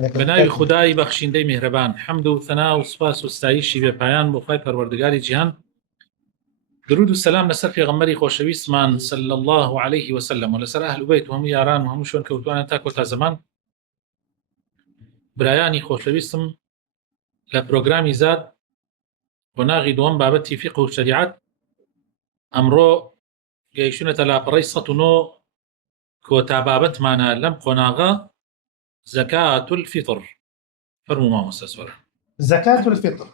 بناوی خدای بەخشیندەی میهرەبان حەمد و ثنا و سوپاس و ستایشی بێپایان بۆ خوای پەروەردگاری جیهان، درود و سلام لەسەر پێغەمبەری خۆشەویستمان صلی الله عليه وسلم و لەسەر ئەهل بەیت و هەموو یاران و هەموو شوێن کەوتوانە تا کۆتا زەمان. برایانی خۆشەویستم، لە پرۆگرامی زاد بۆ ناغی دووەم بابەتی فیقه و شەریعەت ئەمڕۆ گەیشتونەتە لاپەڕەی 109 کۆتا بابەتمانە لەم قۆناغە زكاة الفطر. فرموا ما مستسورة. زكاة الفطر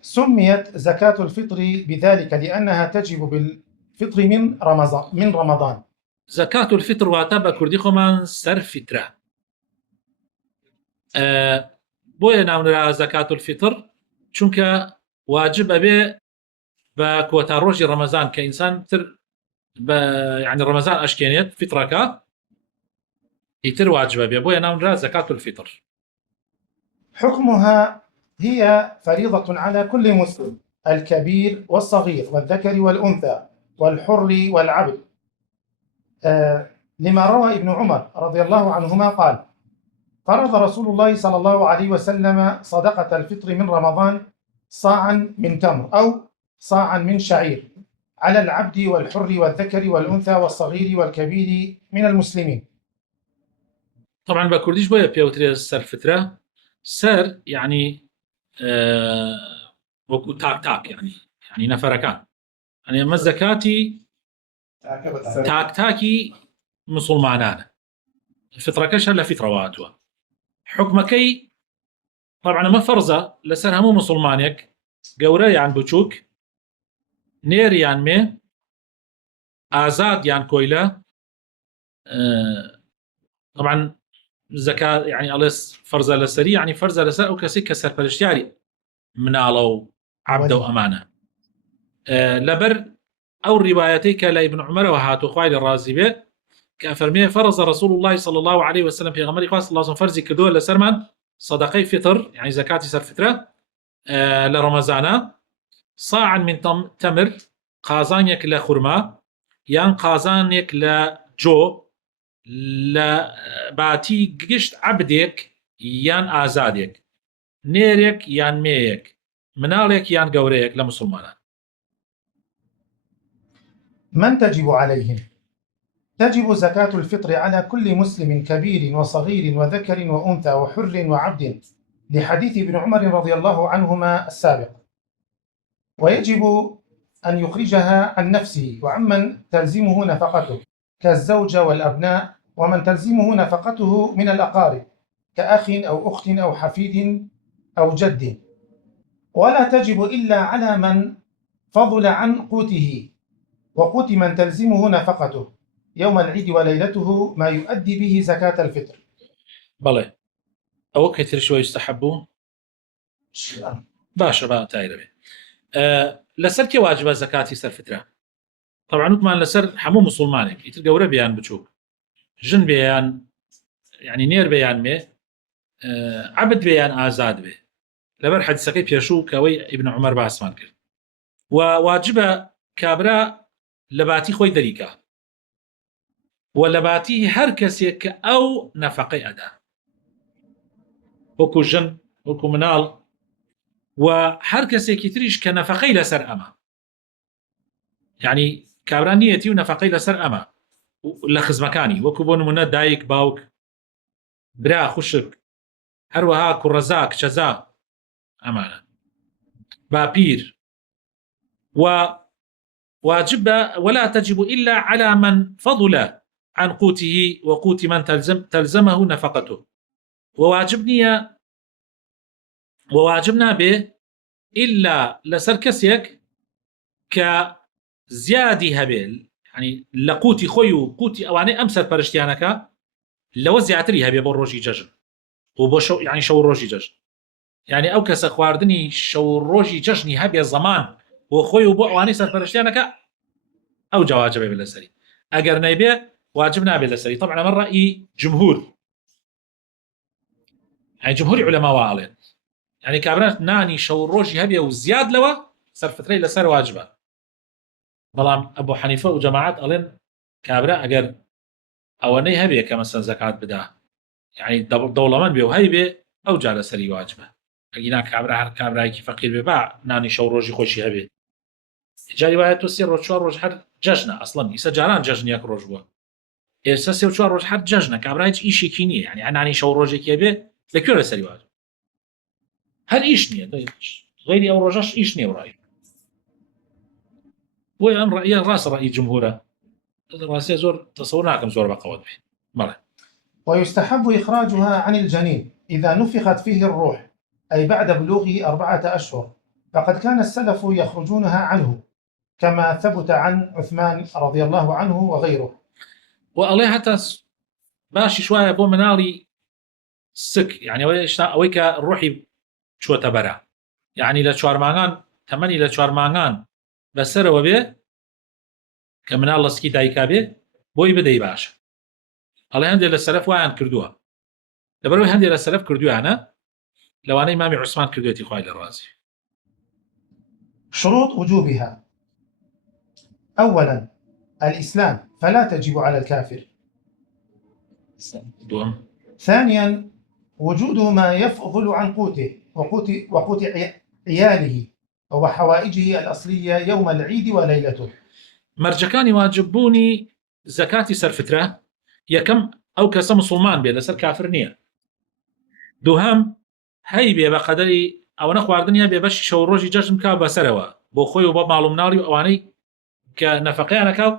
سميت زكاة الفطر بذلك لأنها تجب بالفطر من رمضان. زكاة الفطر واتبا كردي خمان سر فترة. بويا ناونرا زكاة الفطر چونك واجب أبي بكوتا روجي رمضان كإنسان تر يعني رمضان أشكينيت فطرك يتر واجب أبي بويا ناونرا زكاة الفطر. حكمها هي فريضة على كل مسلم، الكبير والصغير والذكر والأنثى والحر والعبد، لما روى ابن عمر رضي الله عنهما قال: فرض رسول الله صلى الله عليه وسلم صدقة الفطر من رمضان صاعا من تمر أو صاعا من شعير على العبد والحر والذكر والأنثى والصغير والكبير من المسلمين. طبعا بكرديش بويا بيوتري سر فترة سر يعني وكو تاك يعني نفركان يعني اما زكاتي تاكي مسلمانان الفطره كشها لفطره واتوا حكمكي طبعا ما فرزه لسر همو مسلمانك قوري عن بوچوك نير يعني مي آزاد يعني كويلة. طبعا زكاة يعني أليس فرزة لسري يعني فرزة لسر أو كسي كسر برشتياري منالو عبد وأمانة. لبر أو روايتيك لابن عمر وهاتو خوالي الرازي به كأفرميه فرز رسول الله صلى الله عليه وسلم في غمري خاص الله فرزي كدول لسرمان صدقي فطر يعني زكاة سر فترة لرمضان صاعا من تمر قازانيك لخرما يان قازانيك لجو لباتي قشت عبدك يان آزادك نيرك يان ميك منالك يان قوريك لمسلمان. من تجب عليهم؟ تجب زكاة الفطر على كل مسلم كبير وصغير وذكر وأنثى وحر وعبد لحديث ابن عمر رضي الله عنهما السابق، ويجب أن يخرجها عن نفسه وعمن تلزمه نفقته كالزوجة والأبناء ومن تلزمه نفقته من الأقارب كأخ أو أخت أو حفيد أو جد، ولا تجب إلا على من فضل عن قوته وقوت من تلزمه نفقته يوم العيد وليلته ما يؤدي به زكاة الفطر. بله أو كثير شوي يستحبون باشا بقى تايربي. لسر واجب زكاة سر فترة طبعا وكمان لسر حمو مسلمانك يتلقى بيان بتشوك جن بيان يعني نير بيان مي عبد بيان آزاد به لبر حديثكي بيشو كوي ابن عمر باسمان كرد وواجب كابرا لباتي خوي دريكا ولباتي هر كسيك أو نفقي أدا وكو جن وكو منال وهر كسيك يتريش كنفقي لسر أما يعني كابرا نيتي ونفقي لسر أما لخز مكاني وكو بون منا دايك باوك برا خوشك هروها كرزاك شزا أمانة بابير وواجب ولا تجب إلا على من فضل عن قوته وقوت من تلزمه نفقته وواجبنا به إلا لسركسيك كزيادي هبيل يعني لقوتي خوي وقوتي أواني أمسر برشتيانك لو زياتري هبي بروجي ججن وبشو يعني شو روجي ججن يعني أو كسا خواردني شو روجي ججني هبي الزمان وخوي وبواني سر برشتيانك أو جواجب بالسري أجر نيبي واجبنا بالسري. طبعا من رأي جمهور يعني جمهور علماء وعلين يعني كابرات ناني شو روجي هبي وزياد لوا سر فتري لسر واجبه بلام أبو حنيفة وجماعات ألين كابرا أجر أواني هبي كمثلا زكاة بدا يعني دەوڵەمەند بێ و هەی بێ ئەو جا لەسەری واجبە. ئەگینا کابرا هەر کابرایەکی فەقیر بێ با نانی شەو ڕۆژی خۆشی هەبێت. جاری وایە تۆ 3 ڕۆژ 4 ڕۆژ هەر جەژنە ئەسڵەن ئیسە جاران جەژن یەک ڕۆژ بووە. ئێستا 3 و 4 ڕۆژ هەر جەژنە کابرا هیچ ئیشێکی نییە. یعنی هەنانی شەو ڕۆژێکی هەبێ لەکوێ لەسەری واجب؟ هەر ئیش نییە غەیری ئەو ڕۆژەش ئیش نییە ڕای. بۆیە ئەم ڕەئیە ڕاستە ڕەئی جمهورە. ڕاستیە زۆر تەسەووڕ ناکەم زۆر بەقەوت بێ. بەڵێ. ويستحب إخراجها عن الجنين إذا نفخت فيه الروح أي بعد بلوغه 4 أشهر، فقد كان السلف يخرجونها عنه كما ثبت عن عثمان رضي الله عنه وغيره. وأڵێ هەتا باشی شوایە بۆ مناڵی سک یعنی ئەوەی کە ڕۆحی چۆتە بەرە یعنی لە 4 مانگان تەمەنی لە 4 مانگان بەسەرەوە بێ کە مناڵ لە سکی دایکا بێ بۆی بدەی باشە. ئەڵێ هەندێک لە سەلەف وایان کردووە لەبەرەوەی هەندێک لە سەلەف کردویانە لەوانەی مامی عوسمان کردوێتی خوای لە ڕازی. شروط وجوبها: أولا الإسلام فلا تجب على الكافر. ثانيا وجود ما يفضل عن قوته وقوت عياله وحوائجه الأصلية يوم العيد وليلته. مەرجەکانی واجببوونی زەکاتی سەرفترە یەکەم ئەو کەسە مسلمان بێ لەسەر کافر نییە. دووهەم هەی بێ بە قەدەری ئەوەنە خواردنیە بێ بەشی شەو ڕۆژی جەژن بکا بەسەرەوە بۆ خۆی و بە ماڵ و مناڵی و ئەوانەی کە نەفەقەیانەکە و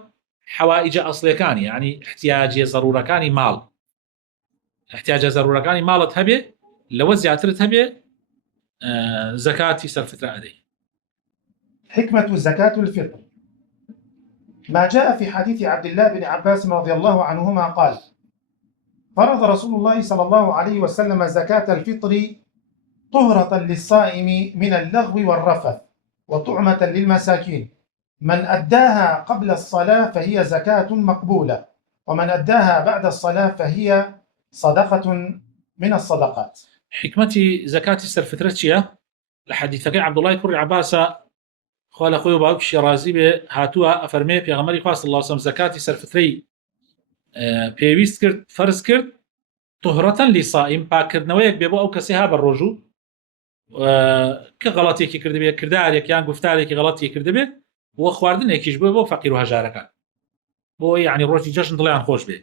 حەوائیجە ئەسڵیەکانی یعنی احتیاجیە زەڕورەکانی ماڵ احتیاجە زەڕورەکانی ماڵت هەبێ لەوە زیاترت هەبێ زەکاتی سەرفترە ئەدەی. حكمة زكاة الفطر ما جاء في حديث عبد الله بن عباس رضي الله عنهما قال: فرض رسول الله صلى الله عليه وسلم زكاة الفطر طهرة للصائم من اللغو والرفث وطعمة للمساكين، من أداها قبل الصلاة فهي زكاة مقبولة، ومن أداها بعد الصلاة فهي صدقة من الصدقات. حكمتي زكاة السرفترة چییە؟ لە حەدیثەکەی عەبدوڵای کوڕی عەباسە خوا لە خۆی و باوکیشی رازی بێ هاتووە ئەفەرمێ پێغەمبەری خوا صلی الله علیه وسلم زەکاتی سەرفترەی پێویست کرد فەرز کرد طهرەتەن لیصائیم پاکردنەوەیەک بێ بۆ ئەو کەسەی ها بەڕۆژوو کە غەڵەتێکی کردبێ کردارێک یان گفتارێکی غەڵەتی کردبێ بۆ خواردنێکیش بێ بۆ فەقیر و هەژارەکان بۆ یعنی ڕۆژی جەژن دڵیان خۆش بێ.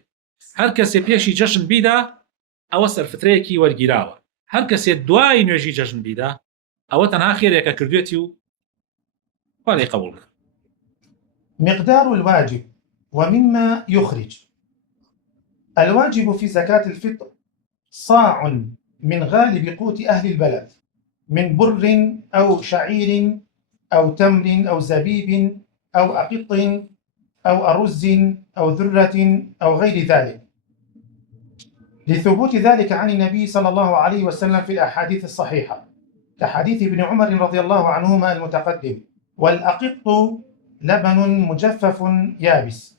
هەر کەسێ پێشی جەژن بیدا ئەوە سەرفترەیەکی وەرگیراوە، هەر کەسێ دوای نوێژی جەژن بیدا ئەوە تەنها خێرێکە کردوێتی و ولا قبول. مقدار الواجب ومما يخرج: الواجب في زكاة الفطر صاع من غالب قوت أهل البلد من بر أو شعير أو تمر أو زبيب أو أقط أو أرز أو ذرة أو غير ذلك، لثبوت ذلك عن النبي صلى الله عليه وسلم في الأحاديث الصحيحة كحديث ابن عمر رضي الله عنهما المتقدم: والأقط لبن مجفف يابس.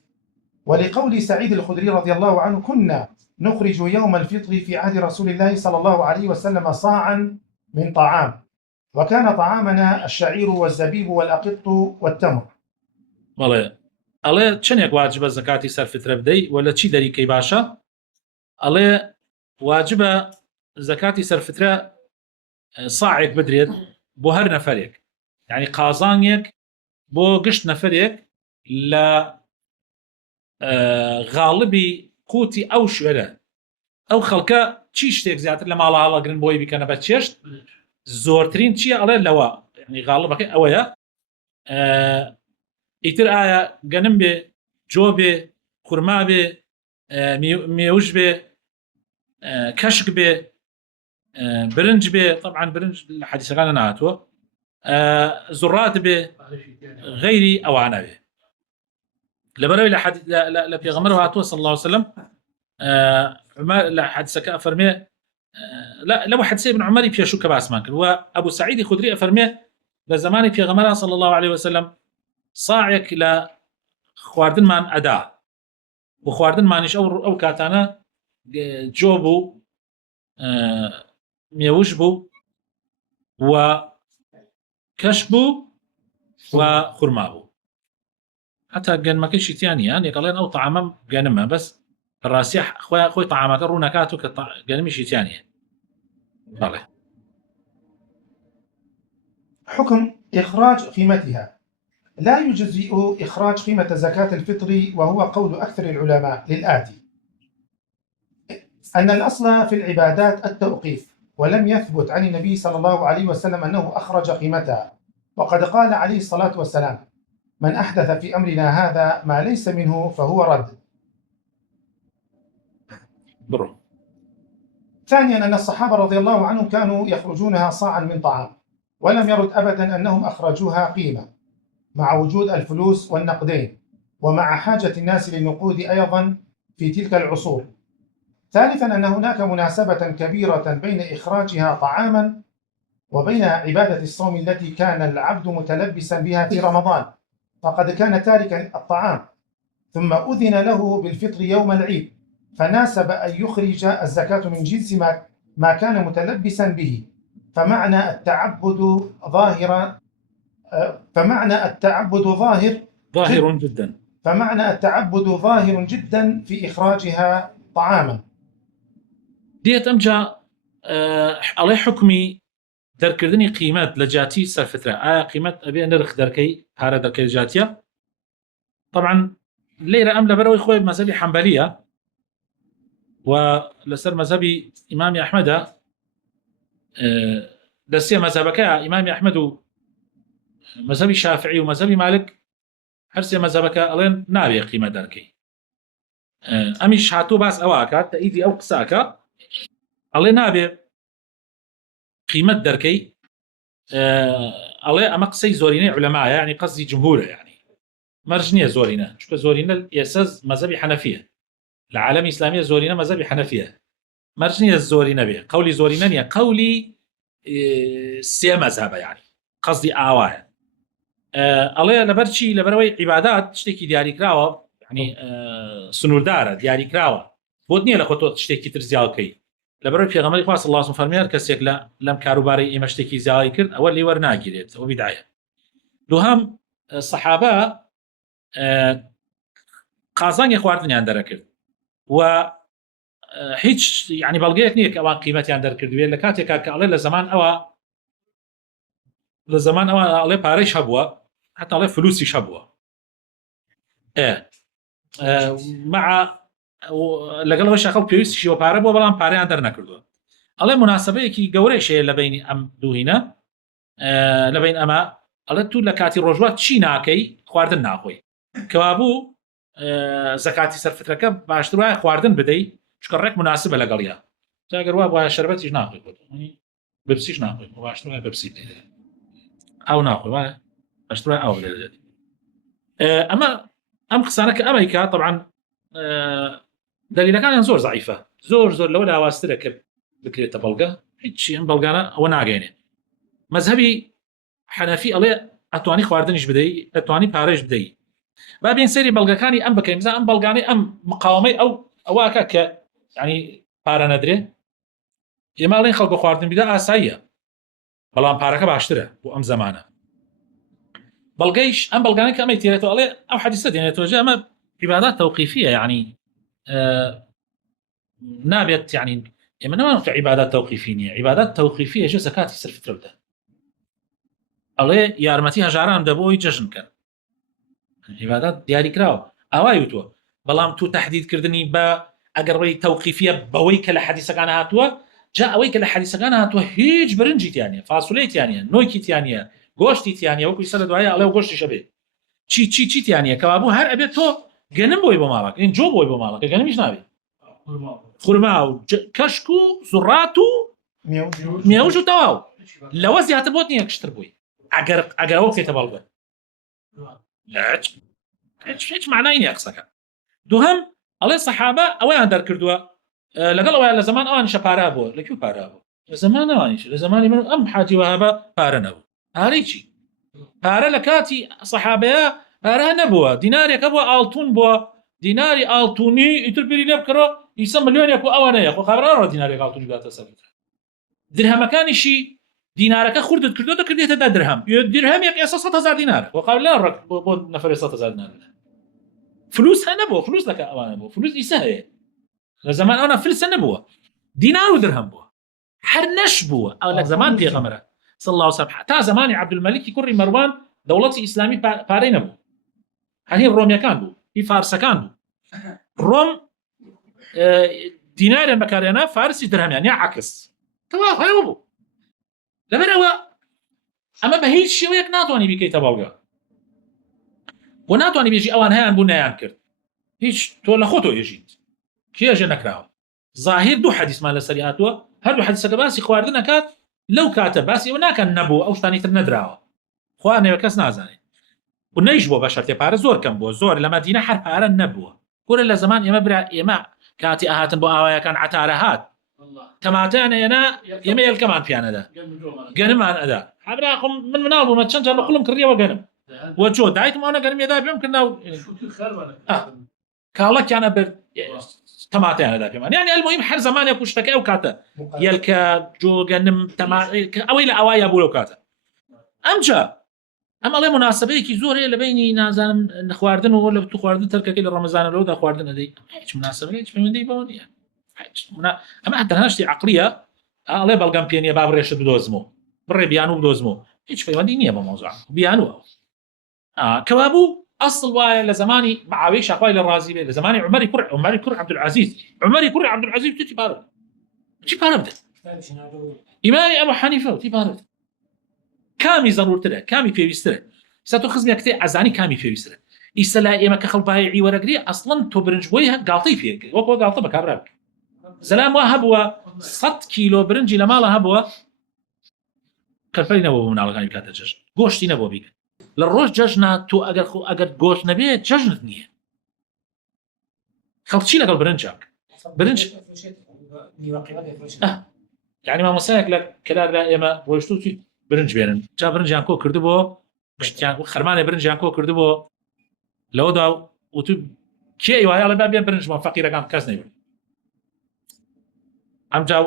ولقول سعيد الخدري رضي الله عنه: كنا نخرج يوم الفطر في عهد رسول الله صلى الله عليه وسلم صاعا من طعام، وكان طعامنا الشعير والزبيب والأقط والتمر. والله الله چنێک واجبە زەکاتی سەرفترە بدەی ولا چی دەریکەی باشە؟ ئەڵێ واجبە زەکاتی سەرفترە ساعێک بدرێت بۆ هەر نەفەرێک، یعنی قازانێک بۆ گشت نەفەرێک لە غاڵبی قوتی ئەو شوێرە ئەو خەڵکە چی شتێک زیاتر لە ماڵە هەڵەگرن بۆی بکەنە بە چێشت زۆرترین چییە؟ ئەڵێ لەوە یعنی غاڵبەکەی ئەوەیە. ئیتر ئایا گەنم بێ، جۆ بێ، خورما بێ، مێوش بێ، کەشک بێ، برنج بێ، طبعا برنج لە حەدیثەکانە نهاتووە، زڕات بێ، غەیری ئەوانە بێ. لەبەرەوەی لە پێغەمبەر هاتووە صلی الله عليه وسلم لە حەدیثەکە ئەفەرمێ لەو حەدیثەی ابن عومەری پێشوو کە باسمان کرد، و ئەبوو سەعیدی خودری ئەفەرمێ لە زمانی پێغەمبەر صلی الله عليه وسلم ساعێک لە خواردنمان ئەدا و خواردنمانیش ئەو کاتانە جۆ بوو، مێوش بوو و کەش بوو و خورما بوو، حتا گەنمەکەی شیتیانیان یەکەڵێن ئەو تەعامە گەنمە بەس الراسيح خوي طعامك رونكاتو كلمشي ثانيه صالح. حكم إخراج قيمتها. لا يجزئ إخراج قيمة زكاة الفطر، وهو قول أكثر العلماء للآتي: أن الأصل في العبادات التوقيف، ولم يثبت عن النبي صلى الله عليه وسلم أنه أخرج قيمتها، وقد قال عليه الصلاة والسلام: من أحدث في أمرنا هذا ما ليس منه فهو رد. برو. ثانيا، أن الصحابة رضي الله عنهم كانوا يخرجونها صاعا من طعام، ولم يرد أبدا أنهم أخرجوها قيمة، مع وجود الفلوس والنقدين، ومع حاجة الناس للنقود أيضا في تلك العصور. ثالثا، أن هناك مناسبة كبيرة بين إخراجها طعاما وبين عبادة الصوم التي كان العبد متلبسا بها في رمضان، فقد كان تاركا الطعام، ثم أذن له بالفطر يوم العيد، فناسب أن يخرج الزكاة من جنس ما كان متلبسا به. فمعنى التعبد ظاهر جدا في إخراجها طعاما. ديت أمجا على حكمي دركردني قيمات لجاتي سرفترة قيمة أبي نرخ دركي هذا دركي جاتية. طبعا ليرة أم لبروي خوي مذهبي حنبلية ولسر مذهبي إمام أحمد لسي مذهبك إمام أحمد مذهبي شافعي ومذهبي مالك هرسي مذهبك ألين نابي قيمة دركي أميش هاتو باس أواكا تأيدي أو قساكا ألين نابي قيمة دركي ألين أما قسي زوريني علماء يعني قصدي جمهوره يعني مرجنية زورينا شكو زورينا يساز مذهبي حنفية العالم الإسلامي زورينا مذهبي حنفية مرجنية زورينا به قولي زورينا يا قولي سي مذهبه يعني قصدي آوايا الله لبرشي لبروي عبادات تشتكي دياري كراوة يعني سنوردارة دياري كراوة بودنية لخوتو تشتكي ترزيالكي لبروي في غمالي خواص الله سبحانه وتعالى كسيك لا لم كاروباري إما اشتكي زيالي كرد أول لي ورناكي ديت وبداية دوهم الصحابة قازان يخواردن ياندر كرد و هیچ يعني بلغيت نيك اوان قيمتي عند الكردوية لكاتيكا كالي لزمان اوا علي باريش هبوا حتى علي فلوسي شبوا مع لقل وش اخل بيوس شي وبارب وبلان باري عندر نكردو علي مناسبه كي غوري شي لبين ام دو هنا لبين اما علي تو لكاتي روجوات شي ناكي خواردن ناخوي كوابو زكاتي سرفترك باشتروا خواردن بدي شكرك مناسبة لقليا تاجر وابغى شربتي ناقي يعني بيبسيش ناقي واشتري بيبسي او ناقي واشتري او اما قصانك امريكا طبعا دليل كان زور ضعيفه زور لولا واسترك بكريت بلغا هيك ام بلغانا وناقيني مذهبي حنفي الله اتواني خواردنش بدي اتواني باريش بدي بابين سيري بلغا كاني ام بكيم ام بلغاني ام مقاومي او اواكا يعني پارە نەدرێ ئێماڵێن خەڵکە خواردن بیدا ئاساییە بەڵام پارەکە باشترە بۆ ئەم زەمانە بەڵگەیش ئەم بەڵگانەی کە ئەمەی تێرێتەوە ئەڵێ ئەو حەدیسە دێنێتەوە جا ئەمە عیبادات تەوقیفیە يعني نابێت يعني ئێمە نەمانڵێن کە عیبادات تەوقیفی نییە عیبادات تەوقیفیە ژە زەکاتی سەرفترە بدە ئەڵێ یارمەتی هەژاران دەبۆی جەژن بکەن عیبادات دیاری کراوە ئاوای وتووە بەڵام تو تهدیدکردنی بە ئەگەڕەوەی تەوقیفیە بەوەی کە لە حەدیسەکان هاتووە جا ئەوەی کە لە حەدیسەکان هاتووە هیچ برنجیتیانە فاسولەیەتیانە نۆیکیتیانە گۆشتیتیانە وەکوی سەر دوایە ئەڵێ گۆشتیشە بێ چیتیانە کەوابوو هەر ئەبێت تۆ گەنم بۆی بۆ ماڵەکە این جۆ بۆی بۆ ماڵەکە گەنمیش نابێت خورما و کەشک و سوڕات و مێوژ و تەواو لەوە زیاتر بۆت نییە کشتر بووی ئەگەرەوە بکەیتە بەڵگە هیچ معنای نییە قسەکە دووهم ئەڵێ سەحابە ئەوەیان دەرکردووە لەگەڵ ئەوەیان لە زەمان ئەوانیشە پارا بووە لەکوێ پارا بوو لە زەمان ئەوانیش لە زەمانی من ئەم حاجی وەهابە پارە نەبوو پارەی چی پارە لە کاتی سەحابەیە پارە نەبووە دینارێکە بووە ئاڵتون بووە دیناری ئاڵتونی ئیتر بیری لێ بکەرەوە ئیسە ملیۆنێک و ئەوانەیە خۆ خابرانەوە دینارێک ئاڵتونی باتە سەر درهەمەکانیشی دینارەکە خوردت کردو دەکردێتە دا درهەمێک ئێستا 100,000 دینار بۆ قابلان ڕەک بۆ نەفەرێ 100,000 دینار فلوس هەنەبوو فلوس لەکە ئەوانە بوو فلوس ئیسە هەیە لە زمان ئەوە فلسە نەبووە، دینار و درهم بووە، هەر نەش بووە ئەو لە زمان پێغەمبەرە صلی الله عليه وسلم تا زمانی عەبدولمەلیکی کوڕی مەروان دەوڵەتی ئیسلامی پارەی نەبوو، هەر هی ڕۆمیەکان بوو، هی فارسەکان بوو. ڕۆم دیناریان بەکارهێنا، فارسی درهمیان یا عەکس، تەواو هەیە بوو. لەبەرەوە ئەمە بە هیچ شێوەیەک ناتوانانی بیکەیتە باڵگا بۆ ناتوانانی بێژی ئەوان هەیان بوو نەیان کرد، هیچ تۆ لە خۆ تۆ هێژیت کێژە نەکراوە. زاهیر دوو حەدیثمان لەسەری هاتووە، هەردوو حەدیثەکە باسی خواردن ئەکات، لەو کاتە باسی ئەوە ناکەن نەبوو ئەو شتانی تر نەدراوە، خوا نێوە کەس نازانێت. و نەیش بۆ بە شەرتێ پارە زۆر کەم بووە، زۆر لە مەدینە هەر پارە نەبووە. گۆرە لە زمان ئێمە برا ئێمە کاتی ئاهاتن بۆ ئاوایەکان عەتارە هات تەماتیان هێنا ئێمە هێلکەمان پیانەدا گەنمان ئەدا حەبراقم من مناڵ بوومە چەند جار لە خوڵم کڕیەوە گەنم وەچۆ دایکم ئەوە گەرمێدا پێم کردنا و کاڵەکیانە بەر تەماتیانەدا پێمان، یانی ئەلموهیم هەر زمانێک کوشتەکە ئەو کاتە یەلکە جۆ گەنم ئەوەی لە ئەوایە بوو لەو کاتە. ئەمجا ئەم ئەڵێ مناسبەیەکی زۆر هەیە لە بینی نازانم خواردن و لە تو خواردن تەرکەکەی لە ڕەمەزانە لەوەدا خواردن ئەدەی هیچ مناسبەیەک هیچ پەیوەندی بەوە نییە. ئەمە تەنها شتی عەقلیە، ئەڵێ بەڵگەم پێ نییە با بڕێشت بدۆزمەوە بڕێ بیان و بدۆزمەوە، هیچ پەیوەندی نییە بە مۆزوع بیانوە. کەوا بوو ئەسڵ وایە لە زمانی معاویە شاخوای لە ڕازی بێ، لە زمانی عومەری کوڕ عەبدولعەزیز، عومەری کوڕی عەبدولعەزیز تی پارە چی پارە بدە؟ ئیمامی ئەبوو حەنیفە تی پارە بدە. کامی زەڕورترە، کامی پێویسترە؟ ئێستا تۆ خزمێک کتێ ئەزانی کامی پێویسترە. ئیستا لای ئێمە کە خەڵبایعی وەرەگری ئەسڵەن تۆ برنج بۆی گاڵتەی پێکرد، وەکو گاڵتە بە کابرا بکە. زەلام وا هەبووە 100 کیلۆ برنجی لە ماڵە هەبووە کەلپەری نەبوو بۆ مناڵەکانی بکاتە جەژن، گۆشتی نەبوو بیکە. لە ڕۆژ جەژنە تۆ ئەگەر گۆشت نەبێت جەژنت نییە. خەڵکی لەگەڵ برنجە برنج یعنی مامۆستایەک لە کلار لە ئێمە ڕۆیشتوتی برنج بێنن، جا برنجیان کۆ کردبووە گشتیان خەرمانێ برنجیان کۆ کردبووە لەوەدا و تو کێ وایە لە با بێن برنجمان فەقیرەکان کەس نەیبێت. ئەمجا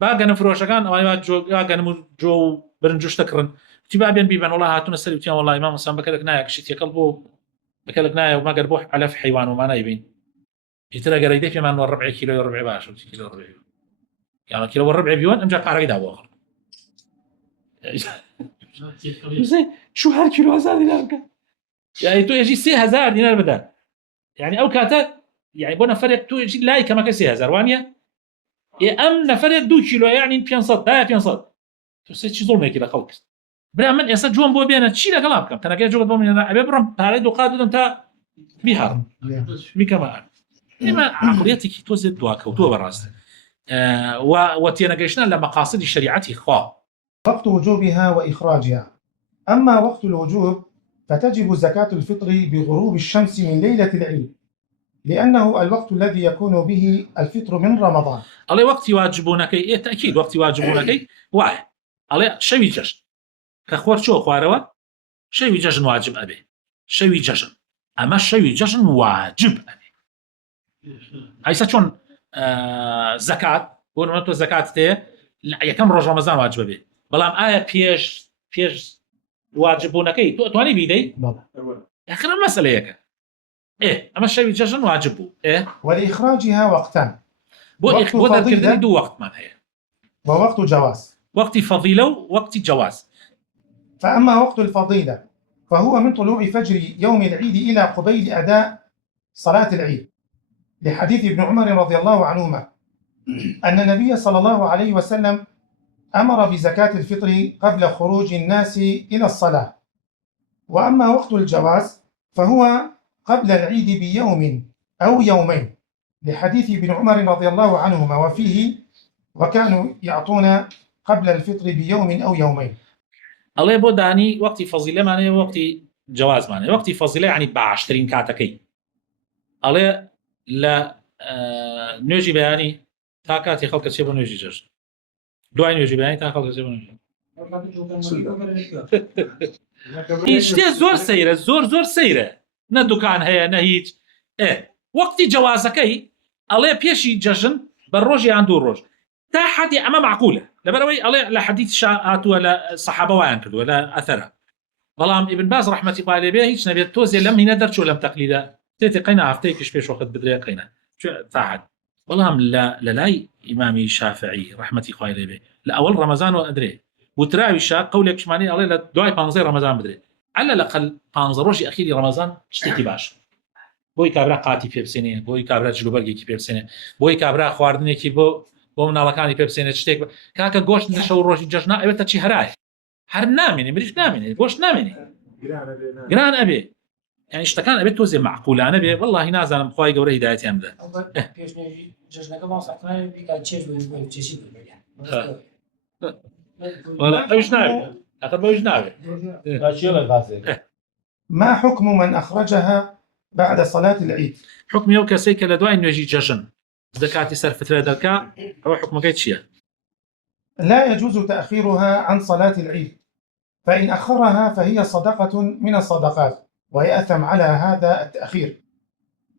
با گەنم فرۆشەکان ئەوای گەنم و جۆ و برنجشتە کڕن تی با بێن بیبەن وڵا هاتوونە سەری وتیان وڵای مامۆستا بەکەلێک نایە کشی تێکەڵ بۆ بەکەلێک نایە و مەگەر بۆ عەلەف حەیوان ومانای بین ئیتر ئەگەر ئەیدەی پێمان ڕبعی کیلۆ ڕبعی باش و کیلۆ ڕبعی یان کیلۆ ڕبعی بیوان ئەمجا پارەکەی دابووە شو هەر کیلۆ 1000 دینار بکە یعنی تۆ ێژی 3000 دینار بدە، یعنی ئەو کاتە یعنی بۆ نەفرێک تۆ ێژی لای کەمەکە 3000 وانە ئەم نەفرێک 2 کیلۆ یعنی 500 دایە 500 تۆ چی زۆڵمێکی لە خەڵک برا من ئێستا جۆم بۆ بێنە چی لەگەڵا بکەم تەنەکەی جۆڵت بۆ منێنە ئەبێ بڕم پارەی دوقات بدەم تا بیهەڕم بیکەمە. ئێمە عەقڵیەتێکی تۆزێ دواکەوتووە بەڕاستە و تێنەگەیشتن لە مەقاصدی شەریعەتی خوا. وقت وجوبها وإخراجها. أما وقت الوجوب فتجب زكاة الفطر بغروب الشمس من ليلة العيد، لأنه الوقت الذي يكون به الفطر من رمضان. الله وقتي واجبونكي تأكيد وقتي واجبونكي واحد الله شوي جشن كخور شو خواروا شوي جشن واجب أبي شوي جشن أما شوي جشن واجب أبي هاي شون زكاة ونمتو زكاة تي يكم روج رمضان واجب أبي بلام آية بيش واجبونكي تواني بيدي آخر المسألة هيك إيه أما الشيء جشن واجبه إيه ولإخراجها وقتان بو ذكر دو وقت ما هي ووقت جواز، وقت فضيلة ووقت جواز. فأما وقت الفضيلة فهو من طلوع فجر يوم العيد إلى قبيل أداء صلاة العيد، لحديث ابن عمر رضي الله عنهما أن النبي صلى الله عليه وسلم أمر بزكاة الفطر قبل خروج الناس إلى الصلاة. وأما وقت الجواز فهو قبل العيد بيوم أو يومين، لحديث ابن عمر رضي الله عنهما وفيه وكانوا يعطون قبل الفطر بيوم أو يومين. الله يبو داني وقت فضيلة معنى وقت جواز معنى وقت فضيلة يعني باشترين كاتكي الله لا نوجي بياني تاكاتي خلق تشيبو نوجي جرش دوای نوێژی بەیانی تا خەڵک شتێ زۆر سەیرە زۆر سەیرە نە دوکان هەیە نە هیچ وەقتی جەوازەکەی ئەڵێ پێشی جەژن بە ڕۆژ یان دوو ڕۆژ تا حەدی ئەمە معقولە لەبەرەوەی ئەڵێ لە حەدیث هاتووە لە سەحابە وایان کردووە لە ئەثەرە بەڵام ئیبن باز ڕەحمەتی خوای لێ بێ هیچ نەبێت تۆزێ لەم هینە دەرچوو لەم تەقلیدە تێتی قەینا هەفتەیەکیش پێش وەخت بدرێ قەینا تا حەد والله لا لاي امامي شافعي رحمتي خوای لێ بێ لە ئەوەڵ ڕەمەزان و ئەدرێ وتراویشە قەولێکشمانی ئەڵێ لە دوای 15 ڕەمەزان بدرێ على الأقل 15 ڕۆژی ئەخیری ڕەمەزان شتێکی باش بۆی کابرا قاتی پێ بسێنێ بۆی کابرا جلوبەرگێکی پێ بسێنێ بۆی کابرا خواردنێکی بۆ مناڵەکانی پێ بسێنێت شتێک کاکە گۆشت لە شەو ڕۆژی جەژنا ئەوێتە چی هەرای هەر نامێنێ بریش نامێنێ گۆشت نامێنێ گران ئەبێ يعني شتەکان ئەبێت تۆزێ معقولانە بێ والله نازانم خوای گەورە هیدایەتیان بدە ئەوش ناوێت ئەخر بەوش ناوێت ما حكم من أخرجها بعد صلاة العيد؟ حكم يو كسي كلا دوای نوێژی جەژن زەکاتی سەرفترە دەکا ئەوە حکمەکەی چییە؟ لا يجوز تأخيرها عن صلاة العيد، فإن أخرها فهي صدقة من الصدقات ويأثم على هذا التأخير،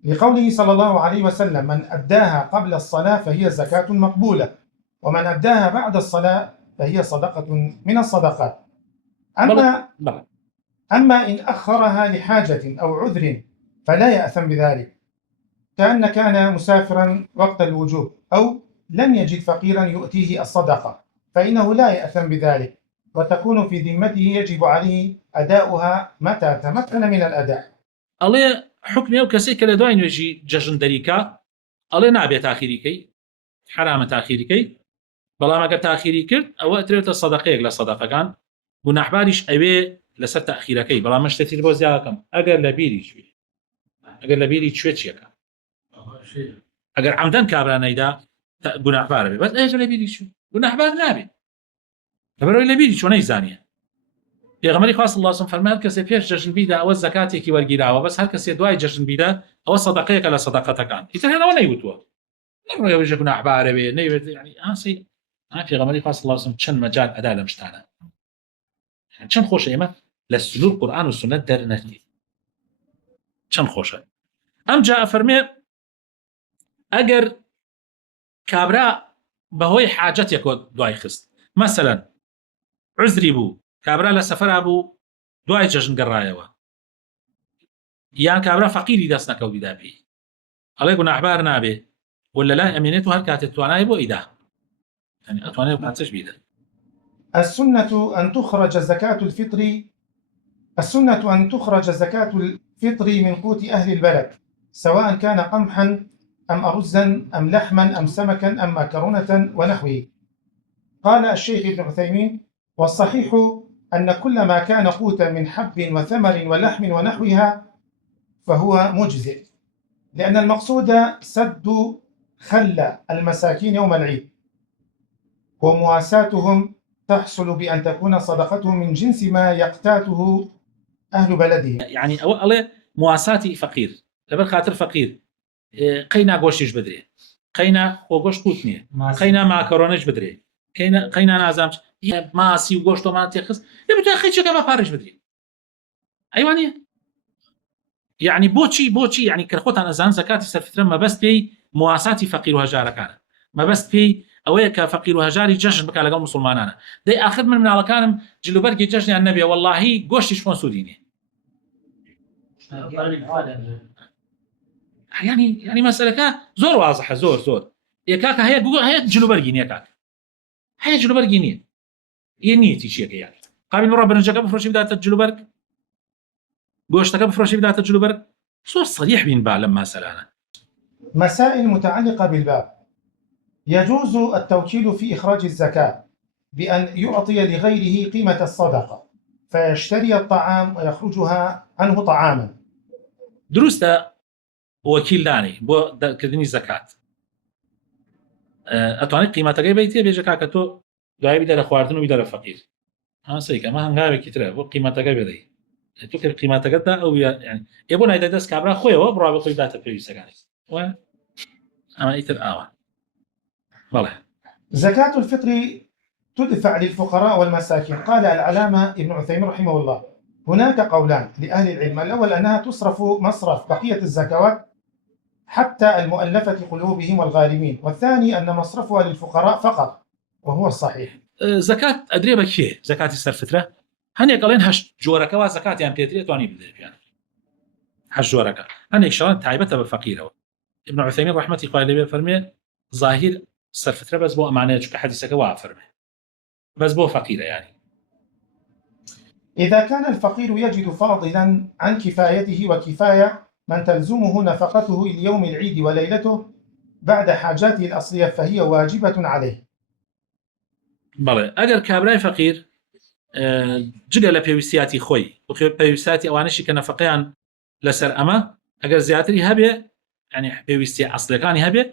لقوله صلى الله عليه وسلم: من أداها قبل الصلاة فهي زكاة مقبولة، ومن أداها بعد الصلاة فهي صدقة من الصدقات. أما إن أخرها لحاجة أو عذر فلا يأثم بذلك، كان مسافرا وقت الوجوب أو لم يجد فقيرا يؤتيه الصدقة فإنه لا يأثم بذلك، وتكون في ذمته يجب عليه أداؤها متى تمكن من الأداء. الله حكم يو كسي كلا دوای نوێژی جەژن دەریکا ئەڵێ نابێت تاخیریکەی حرامە تاخیریکەی بەڵام ئەگەر تاخیری کرد ئەوە ئەترێتە سەدەقەیەک لە سەدەقەکان گوناحباریش ئەوێ لەسەر تاخیرەکەی بەڵام شتێتی بۆ زیادەکەم ئەگەر لە بیری کوێ چیەکە ئەگەر عەمدەن کابرانەیدا گوناحبارە بێ بەس ئەجە لە بیری چوو گوناحبار نابێت لەبەرەوەی لە بیری چۆ نەیزانیە پێغەمبەری خوا صلی الله علیه و سلم فەرمایە کەسێ پێش جەژن بیدا ئەوە زەکاتێکی وەرگیراوە بەس هەر کەسێ دوای جەژن بیدا ئەوە سەدەقەیەکە لە سەدەقەتەکان هیچ هێنەوە نەیوتووە نەڕۆیەوەژە گوناحبارە بێ نەیوێت یعنی ئاسی پێغەمبەری خوا صلی الله علیه و سلم چەند مەجال ئەدا لەم شتانە چەند خۆشە ئێمە لە سنوور قورئان و سونەت دەرنەچین چەند خۆشە ئەمجا ئەفەرمێ ئەگەر کابرا بەهۆی حاجەتێکەوە دوای خست مەسەلەن عزری بوو کابرا لە سەفەرا بوو دوای جەژن گەڕایەوە یان کابرا فەقیری دەست نەکەوتیدا پێی ئەڵێ گوناحبار نابێ ولا لای ئەمێنێت و هەر کاتێک توانای بۆ ئیدا يعني ئەتوانێت کاتش بیدە. السنة أن تخرج زكاة زكاة الفطر من قوت أهل البلد، سواء كان قمحا أم أرزا أم لحما أم سمكا أم مكرونة ونحوه. قال الشيخ ابن عثيمين: والصحيح أن كل ما كان قوتا من حب وثمر ولحم ونحوها فهو مجزئ، لأن المقصود سد خل المساكين يوم العيد، ومواساتهم تحصل بأن تكون صدقتهم من جنس ما يقتاته أهل بلدهم. يعني أولا مواساتي فقير لبر خاطر فقير قينا قوشيش بدري قينا وقوش قوتني قينا ماكرونش بدري قينا نازامش يا ماسي وقوش ما تخص يبدأ أخي شو كما فارش بدري أيوانية يعني بوشي يعني كرخوت أنا زان زكاة الفطر ما بس بي مواساتي فقير وهجار كان ما بس بي أويك فقير وهجاري جشن بك على قوم مسلمانانا دي آخر من على كانم جلوبرجي جشن النبي والله قوشي شلون سوديني يعني مسألة زور واضحة زور يكاك هي جلوبرجيني يكاك هي جلوبرجيني ينيتي شيء يعني قابل مرة بنرجع بفرش بداية الجلوبرج قوشتك بفرش بداية الجلوبرج صور صريح بين بعض لما سألنا. مسائل متعلقة بالباب: يجوز التوكيل في إخراج الزكاة بأن يعطي لغيره قيمة الصدقة فيشتري الطعام ويخرجها عنه طعاما. دروسته وكيل داني بو كردني زكاة أتواني قيمتك بيتي بيجاكا كتو دعي بيدا لخواردن وبيدا لفقير سيكا ما هنغاوي كتره بو قيمتك بيدي تو كيف قيمتك دا أو يعني يبون هيدا دست كابرا خويا وبرا بخوي داتا بيوي سكاني أما إيتر والله. زكاة الفطر تدفع للفقراء والمساكين. قال العلامة ابن عثيمين رحمه الله: هناك قولان لأهل العلم، الأول أنها تصرف مصرف بقية الزكوات حتى المؤلفة قلوبهم والغارمين، والثاني أن مصرفها للفقراء فقط، وهو الصحيح. زكاة أدري بكيه زكاة السرفترة هني قالين هش جورك وزكاة يعني بتدري تواني بدري يعني هش جورك هني شلون تعيبتها بالفقيرة ابن عثيمين رحمتي الله عليه فرمي ظاهر سرفتره بس بو امانه چونکە حدیثەکە وا فرمي بس بو فقيره يعني. إذا كان الفقير يجد فاضلا عن كفايته وكفاية من تلزمه نفقته ليوم العيد وليلته بعد حاجاته الأصلية فهي واجبة عليه. بەڵێ ئەگەر کابرای فەقیر جگە لە پێویستیاتی خۆی بخێ پێویستاتی ئەوانشی کە نەفەقەیان لەسەر ئەمە ئەگەر زیاتری هەبێ ینی پێویستی ئەسڵەکانی هەبێ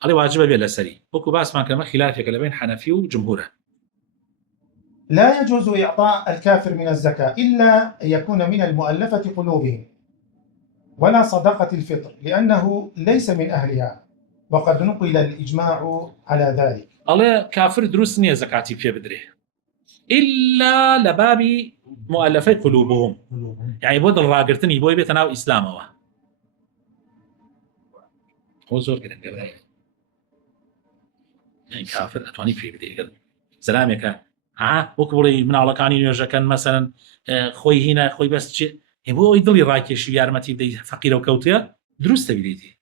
ئەڵێ واجبە بێ لەسەری وەکو باسمان کەمە خلافێکە لەبین حەنەفی و جمهورە. لا يجوز إعطاء الكافر من الزكاة إلا أن يكون من المؤلفة قلوبهم ولا صدقة الفطر لأنه ليس من أهلها وقد نقل الإجماع على ذلك. ئەڵێ کافر دروست نییە زەکاتی پێ بدرێ إلا لە بابی مؤلفەی قلوبهم یعنی بۆ دڵڕاگرتنی بۆی بێتە ناو ئیسلامەوە. زۆر گرنگە کافر ئەتوانی پێ بدەیگەر زەلامێکە وەکو بڵێ مناڵەکانی نوێژەکەن مەسەرەن خۆی هینە خۆی بەست چێ بۆ ئەوی دڵی ڕاکێشی یارمەتی بدەیت فەقیرە و کەوتە دروستە بدەیتی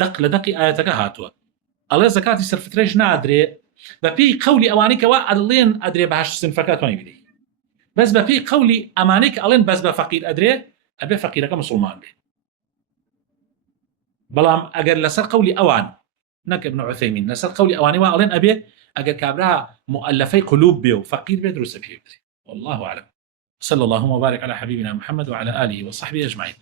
دەق لە دەقی ئاەتەکە هاتووە ئەڵێ زەکاتی سەرفترەش نادرێ بە پێی قەولی ئەوانەی کەوا ئەڵێن ئەدرێ بەهشت سنفەکە توانی بدەیت بەس بە پێی قەولی ئەمانەی کە ئەڵێن بەس بە فەقیر ئەدرێ ئەبێ فەقیرەکە مسلمان بێ. بەڵام ئەگەر لەسەر قەولی ئەوان نەک ابن عثيمين لەسەر قەولی ئەوانەی وا ئەڵێن ئەبێ ئەگەر کابرا مؤلفەی قلوب بێ و فەقیر بێ دروستە پێ بدرێ. والله أعلم. صلى الله وبارك على حبيبنا محمد وعلى آله وصحبه أجمعين.